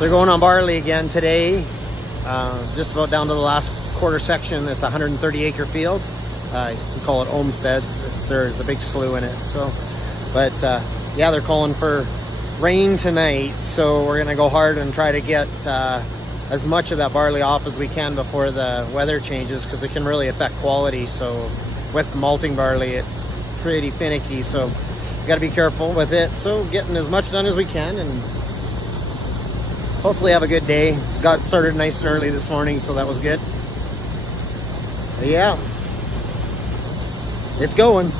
They're going on barley again today, just about down to the last quarter section. It's a 130-acre field. We call it Olmsteads. There's a big slough in it. So, but yeah, they're calling for rain tonight, so we're gonna go hard and try to get as much of that barley off as we can before the weather changes, because it can really affect quality. So with malting barley, it's pretty finicky, so we got to be careful with it. So getting as much done as we can and hopefully have a good day. Got started nice and early this morning, so that was good. But yeah, it's going.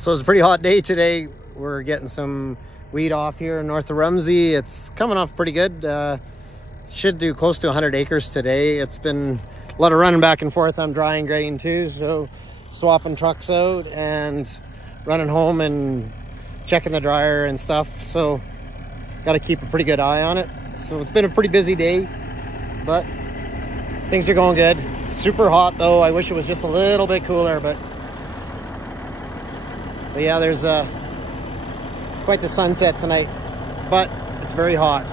So it's a pretty hot day today. We're getting some wheat off here north of Rumsey. It's coming off pretty good. Should do close to 100 acres today. It's been a lot of running back and forth on drying grain too. So swapping trucks out and running home and checking the dryer and stuff. So got to keep a pretty good eye on it. So it's been a pretty busy day, but things are going good. Super hot though. I wish it was just a little bit cooler, but yeah, there's quite the sunset tonight, but it's very hot.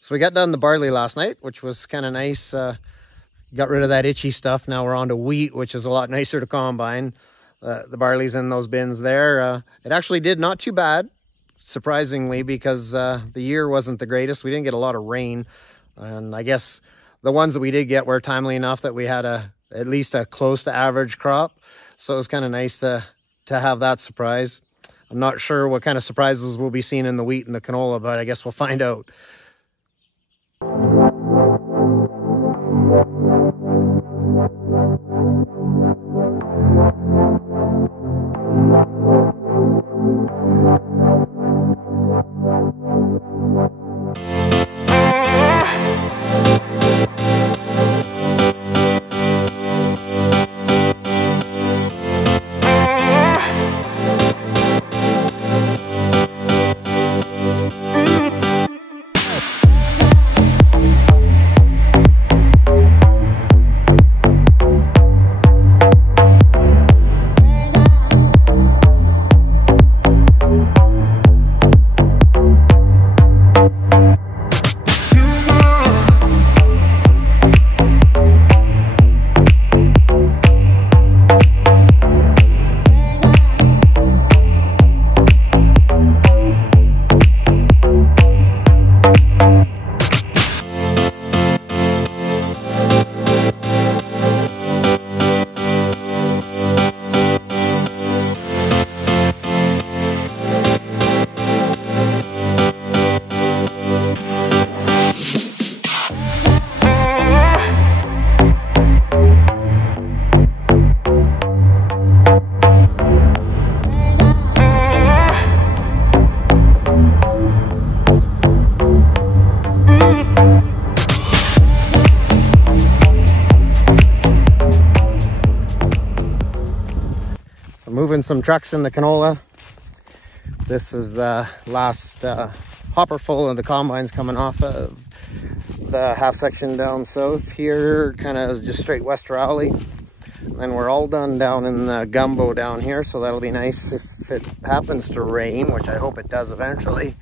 So we got done the barley last night, which was kind of nice. Got rid of that itchy stuff. Now we're on to wheat, which is a lot nicer to combine. The barley's in those bins there. It actually did not too bad, surprisingly, because the year wasn't the greatest. We didn't get a lot of rain. And I guess the ones that we did get were timely enough that we had at least a close to average crop. So it was kind of nice to have that surprise. I'm not sure what kind of surprises we'll be seeing in the wheat and the canola, but I guess we'll find out. moving some trucks in the canola. This is the last hopper full of the combines coming off of the half section down south here, kind of just straight west Rowley. And we're all done down in the gumbo down here, so that'll be nice if it happens to rain, which I hope it does eventually.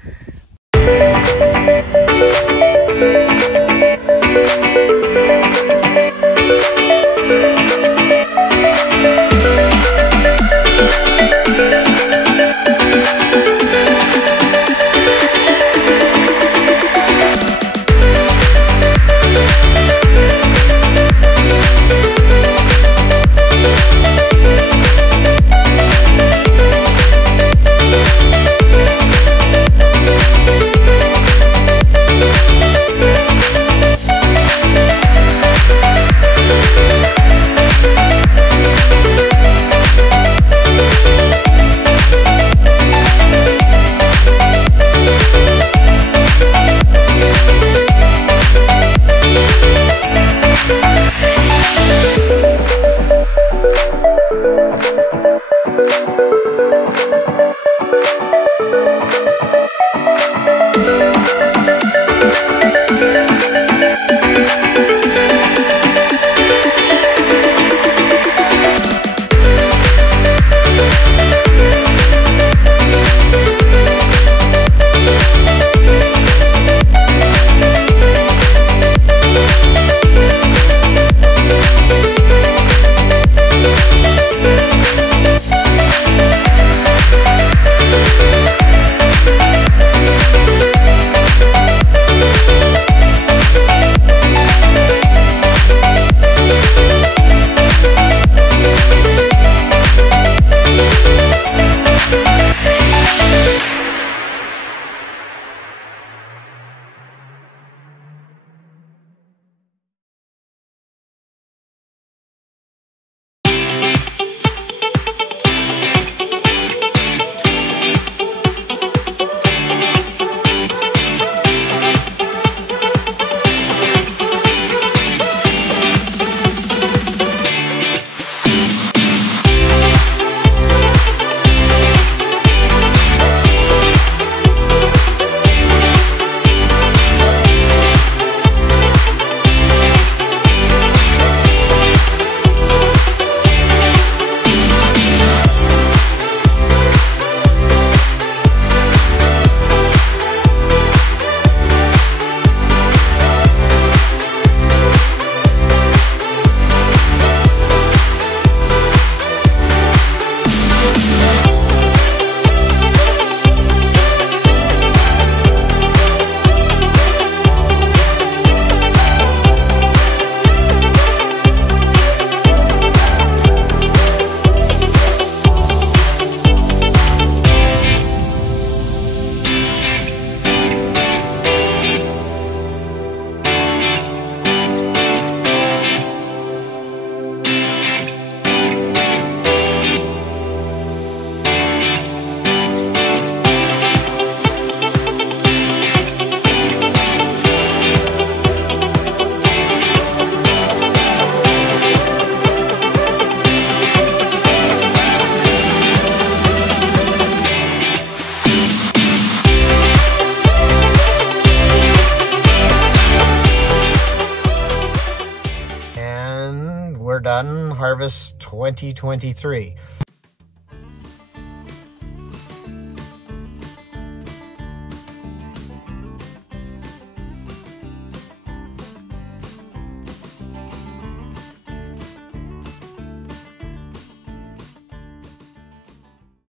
We're done harvest 2023.